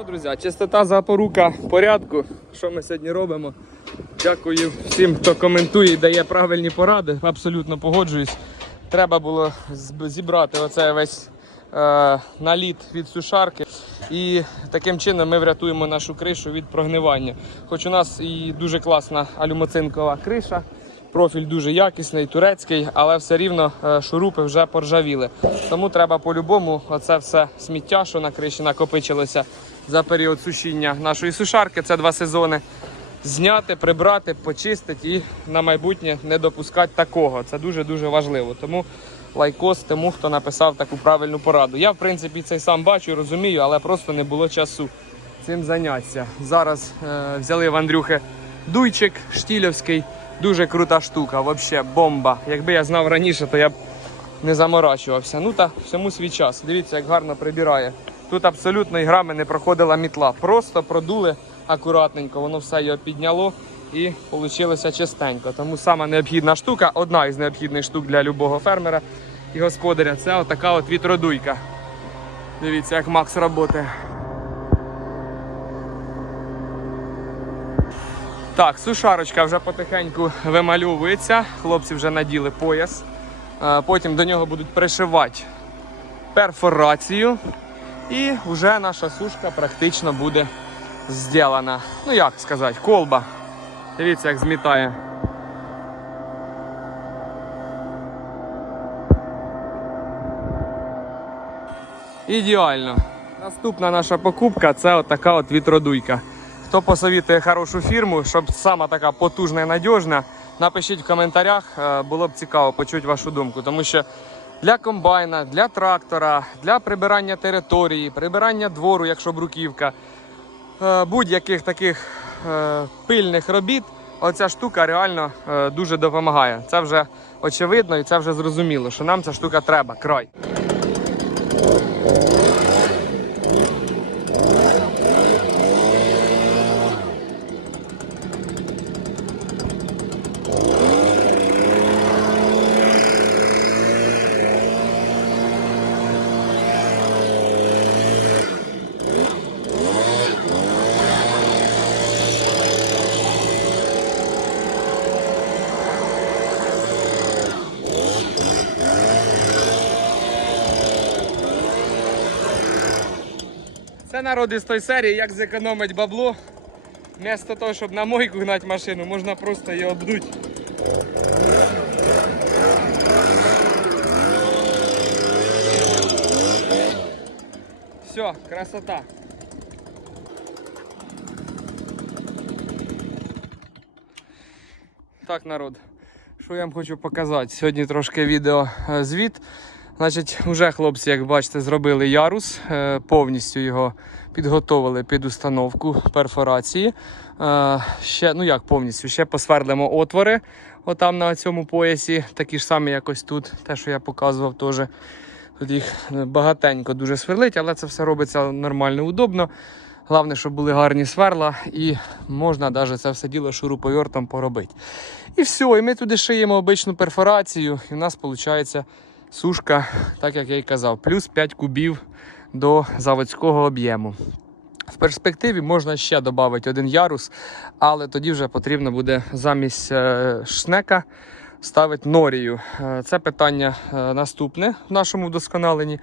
Що, друзі, чистота запорука порядку. Що ми сьогодні робимо? Дякую всім, хто коментує і дає правильні поради. Абсолютно погоджуюсь. Треба було зібрати оцей весь е, наліт від сушарки. І таким чином ми врятуємо нашу кришу від прогнивання. Хоч у нас і дуже класна алюмоцинкова криша. Профіль дуже якісний, турецький, але все рівно е, шурупи вже поржавіли. Тому треба по-любому оце все сміття, що на криші накопичилося за період сушіння нашої сушарки. Це два сезони. Зняти, прибрати, почистити і на майбутнє не допускати такого. Це дуже дуже важливо. Тому лайкос тому, хто написав таку правильну пораду. Я, в принципі, це сам бачу, розумію, але просто не було часу цим зайнятися. Зараз е, взяли в Андрюхи дуйчик штілівський. Дуже крута штука, взагалі бомба. Якби я знав раніше, то я б не заморачувався. Ну та всьому свій час. Дивіться, як гарно прибирає. Тут абсолютно і грами не проходила мітла. Просто продули акуратненько, воно все його підняло і вийшло чистенько. Тому сама необхідна штука, одна із необхідних штук для любого фермера і господаря це отака от вітродуйка. Дивіться, як Макс працює. Так, сушарочка вже потихеньку вимальовується. Хлопці вже наділи пояс. Е, Потім до нього будуть пришивати перфорацію. І вже наша сушка практично буде зроблена. Ну як сказати, колба. Дивіться, як змітає. Ідеально. Наступна наша покупка це отака от вітродуйка. Хто посовітує хорошу фірму, щоб сама така потужна і надіжна, напишіть в коментарях, е, було б цікаво почути вашу думку. Тому що для комбайна, для трактора, для прибирання території, прибирання двору, якщо бруківка, е, будь-яких таких е, пильних робіт, оця штука реально дуже допомагає. Це вже очевидно і це вже зрозуміло, що нам ця штука треба. Край. Народ із той серії, як зекономить бабло. Вместо того, щоб на мойку гнати машину, можна просто її обдуть. Все, красота. Так, народ, що я вам хочу показати? Сьогодні трошки відео звіт. Значить, вже хлопці, як бачите, зробили ярус, е, повністю його підготовили під установку перфорації. Е, Ще, ну як повністю, ще посверлимо отвори отам на цьому поясі, такі ж самі якось тут, те, що я показував теж. Тут їх багатенько дуже сверлить, але це все робиться нормально, удобно. Головне, щоб були гарні сверла, і можна навіть це все діло шуруповертом поробити. І все, і ми туди шиємо обичну перфорацію, і в нас виходить сушка, так як я і казав, плюс 5 кубів до заводського об'єму. В перспективі можна ще додати один ярус, але тоді вже потрібно буде замість е, шнека ставити норію. Е, Це питання е, наступне в нашому вдосконаленні.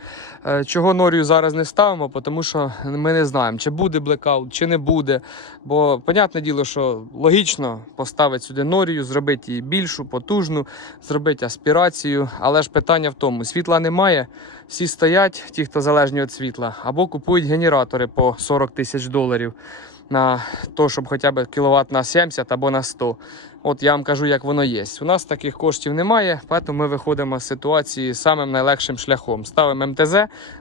Е, Чого норію зараз не ставимо? Тому що ми не знаємо, чи буде блекаут, чи не буде. Бо, понятне діло, що логічно поставити сюди норію, зробити її більшу, потужну, зробити аспірацію. Але ж питання в тому: світла немає, всі стоять, ті, хто залежні від світла, або купують генератори по 40 тисяч доларів на то, щоб хоча б кіловат на 70 або на 100. От я вам кажу, як воно є. У нас таких коштів немає, тому ми виходимо з ситуації самим найлегшим шляхом. Ставимо МТЗ,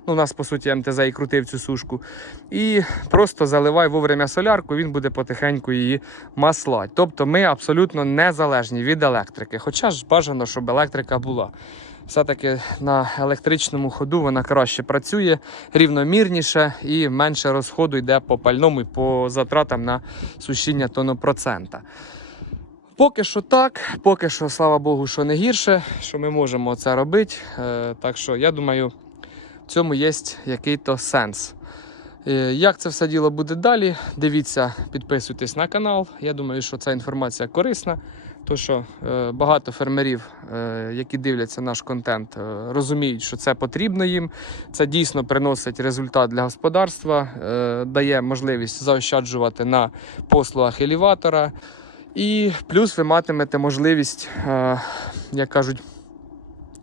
ну у нас по суті МТЗ і крутив цю сушку. І просто заливай вовремя солярку, він буде потихеньку її маслати. Тобто ми абсолютно незалежні від електрики. Хоча ж бажано, щоб електрика була. Все-таки на електричному ходу вона краще працює, рівномірніше і менше розходу йде по пальному і по затратам на сушіння тонопроцента. Поки що так, поки що, слава Богу, що не гірше, що ми можемо це робити. Е, так що я думаю, в цьому є який-то сенс. Е, Як це все діло буде далі? Дивіться, підписуйтесь на канал. Я думаю, що ця інформація корисна. То що е, багато фермерів, які дивляться наш контент, розуміють, що це потрібно їм. Це дійсно приносить результат для господарства, дає можливість заощаджувати на послугах елеватора. І плюс ви матимете можливість, е, як кажуть,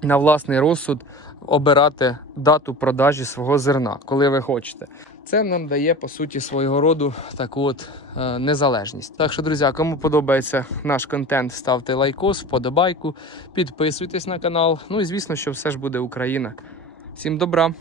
на власний розсуд обирати дату продажі свого зерна, коли ви хочете. Це нам дає по суті свого роду таку от е, незалежність. Так що, друзі, кому подобається наш контент, ставте лайкос, вподобайку, підписуйтесь на канал. Ну і звісно, що все ж буде Україна. Всім добра!